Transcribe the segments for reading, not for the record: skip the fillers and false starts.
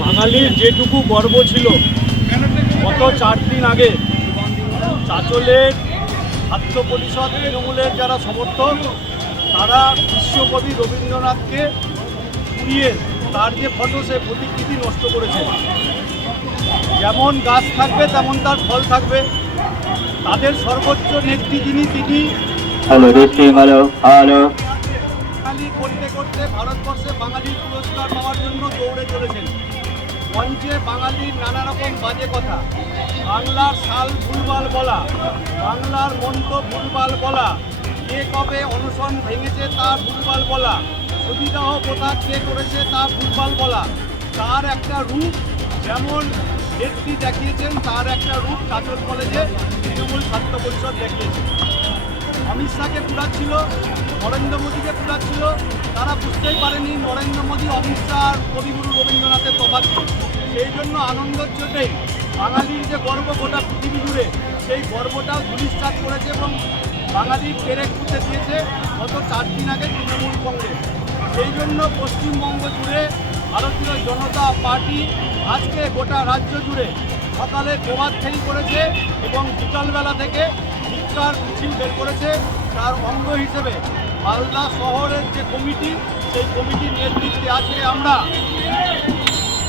বাঙালির যেটুকু গর্ব ছিল গত 4 দিন আগে চাঁচলের ছাত্র পরিষদ তৃণমূলের যারা সমর্থক তারা বিশ্বকবি রবীন্দ্রনাথকে পুড়িয়ে তার যে ফটো সে প্রতিকৃতি নষ্ট করেছে। যেমন গাছ থাকবে তেমন তার ফল থাকবে। তাদের সর্বোচ্চ নেত্রী যিনি তিনি বাঙালি করতে করতে ভারতবর্ষে বাঙালির পুরস্কার পাওয়ার জন্য দৌড়ে চলেছেন। মঞ্চে বাঙালির নানা রকম বাজে কথা, বাংলার সাল ভুলভাল বলা, বাংলার মন্ত্র ভুলভাল বলা, কে কবে অনশন ভেঙেছে তা ভুলভাল বলা, সতীদাহ প্রথা কে করেছে তা ভুলভাল বলা। তার একটা রূপ যেমন নেত্রী দেখিয়েছেন, তার একটা রূপ চাঁচল কলেজে তৃণমূল ছাত্র পরিষদ দেখিয়েছে। অমিত শাহকে পুরাচ্ছিল, নরেন্দ্র মোদীকে পুরাচ্ছিল। তারা বুঝতেই পারেনি নরেন্দ্র মোদী, অমিত শাহ আর কবিগুরু রবীন্দ্রনাথের তফাৎ। সেই জন্য আনন্দের জন্যেই বাঙালির যে গর্ব গোটা পৃথিবী জুড়ে, সেই গর্বটাও ধূলিসাৎ করেছে এবং বাঙালির পেরেক পুঁতে দিয়েছে গত 4 দিন আগে তৃণমূল কংগ্রেস। সেই জন্য পশ্চিমবঙ্গ জুড়ে ভারতীয় জনতা পার্টি আজকে গোটা রাজ্য জুড়ে সকালে প্রভাত ফেরি করেছে এবং বিকালবেলা থেকে ধিক্কার মিছিল বের করেছে। তার অঙ্গ হিসেবে মালদা শহরের যে কমিটি, সেই কমিটির নেতৃত্বে আজকে আমরা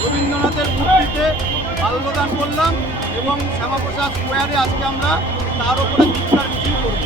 রবীন্দ্রনাথের মূর্তিতে মাল্যদান করলাম এবং শ্যামাপ্রসাদ স্কোয়ারে আজকে আমরা তার উপরে ধিক্কার মিছিল করব।